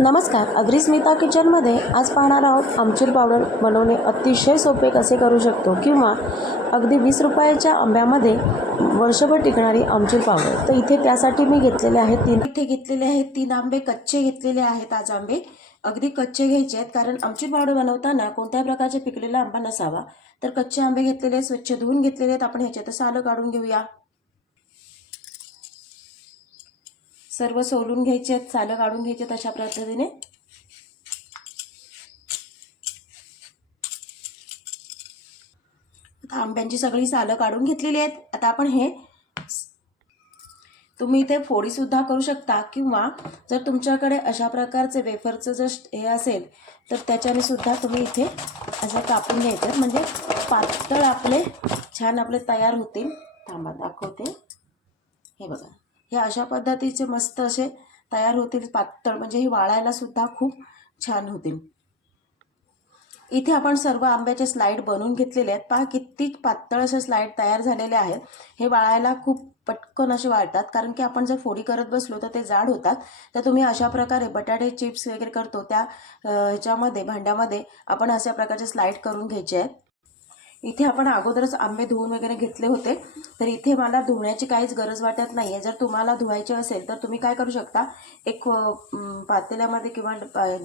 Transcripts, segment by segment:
नमस्कार, अग्रिस्मिता किचनमध्ये आज पाहणार आहोत आमचूर पावडर बनवणे अतिशय सोपे कसे करू शकतो किंवा अगदी 20 रुपयाच्या आंब्यामध्ये वर्षभर टिकणारी आमचूर पावडर। तर इथे त्यासाठी मी घेतलेले आहेत तीन आंबे कच्चे घेतलेले आहेत। आज आंबे अगदी कच्चे घ्यायचे आहेत कारण आमचूर पावडर बनवताना कोणत्या प्रकारचे पिकलेला आंबा नसावा। तर कच्चे आंबे घेतलेले, स्वच्छ धुवून घेतलेले आहेत। आपण ह्याच्यात सालं काढून घेऊया। सर्व सोलून घ्यायचे आहेत, सालं काढून घ्यायचे आहेत अशा पद्धतीने। आता आंब्यांची सगळी सालं काढून घेतलेली आहेत। आता आपण हे तुम्ही इथे फोडी सुद्धा करू शकता किंवा जर तुमच्याकडे अशा प्रकारचे वेफरचं जर हे असेल तर त्याच्याने सुद्धा तुम्ही इथे असं कापून घ्यायचं, म्हणजे पातळ आपले छान आपले तयार होतील। थांबा दाखवते, हे बघा, हे अशा पद्धतीचे मस्त असे तयार होतील पातळ, म्हणजे हे वाळायला सुद्धा खूप छान होतील। इथे आपण सर्व आंब्याचे स्लाइड बनवून घेतलेले आहेत। पहा किती पातळ असे स्लाइड तयार झालेले आहेत। हे वाळायला खूप पटकन असे वाळतात, कारण की आपण जर फोडी करत बसलो तर ते जाड होतात। तर तुम्ही अशा प्रकारे बटाटे चिप्स वगैरे करतो त्या ह्याच्यामध्ये भांड्यामध्ये आपण अशा प्रकारचे स्लाइड करून घ्यायचे आहेत। इथे आपण अगोदरच आंबे धुवून वगैरे घेतले होते, तर इथे मला धुण्याची काहीच गरज वाटत नाही आहे। जर तुम्हाला धुवायचे असेल तर तुम्ही काय करू शकता, एक पातेल्यामध्ये किंवा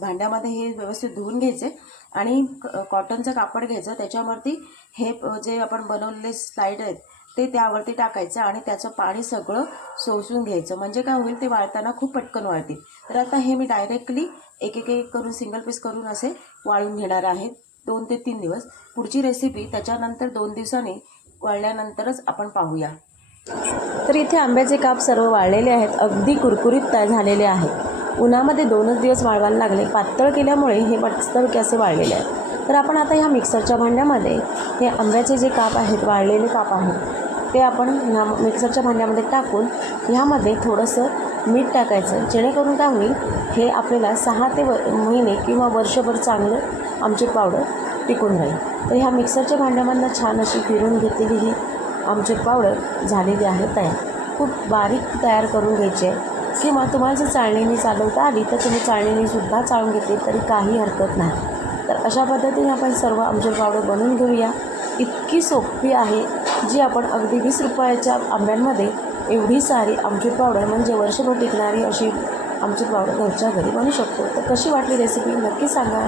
भांड्यामध्ये हे व्यवस्थित धुवून घ्यायचे आणि कॉटनचं कापड घ्यायचं, त्याच्यावरती हे जे आपण बनवलेले स्लाइड आहेत ते त्यावरती टाकायचं आणि त्याचं पाणी सगळं शोषून घ्यायचं, म्हणजे काय होईल, ते वाळताना खूप पटकन वाळतील। तर आता हे मी डायरेक्टली एक एक करून सिंगल पीस करून असे वाळून घेणार आहे 2 ते 3 दिवस। पुढची रेसिपी त्याच्यानंतर 2 दिवसांनी वाळल्यानंतरच आपण पाहूया। तर इथे आंब्याचे काप सर्व वाळलेले आहेत, अगदी कुरकुरीत झालेले आहेत। उन्हामध्ये 2च दिवस वाळवायला लागले, पातळ केल्यामुळे हे मस्तपैकी असे वाळलेले आहेत। तर आपण आता ह्या मिक्सरच्या भांड्यामध्ये हे आंब्याचे जे काप आहेत, वाळलेले काप आहेत, ते आपण ह्या मिक्सरच्या भांड्यामध्ये टाकून ह्यामध्ये थोडंसं मीठ टाकायचं, जेणेकरून काय होईल, हे आपल्याला 6 ते महिने किंवा वर्षभर चांगलं आमचूर पावडर टिकून राहील। तर ह्या मिक्सरच्या भांड्यामधनं छान अशी फिरून घेतलेली ही आमचूर पावडर झालेली आहे तयार। खूप बारीक तयार करून घ्यायची आहे, किंवा तुम्हाला जर चाळणीने चालवता आली तर तुम्ही चाळणीने सुद्धा चाळून घेतली तरी काही हरकत नाही। तर अशा पद्धतीने आपण सर्व आमचूर पावडर बनवून घेऊया। इतकी सोपी आहे, जी आपण अगदी 20 रुपयाच्या आंब्यांमध्ये एवढी सारी आमचूर पावडर, म्हणजे वर्षभर टिकणारी अशी आमचूर पावडर घरच्या घरी बनवू शकतो। तर कशी वाटली रेसिपी नक्की सांगा।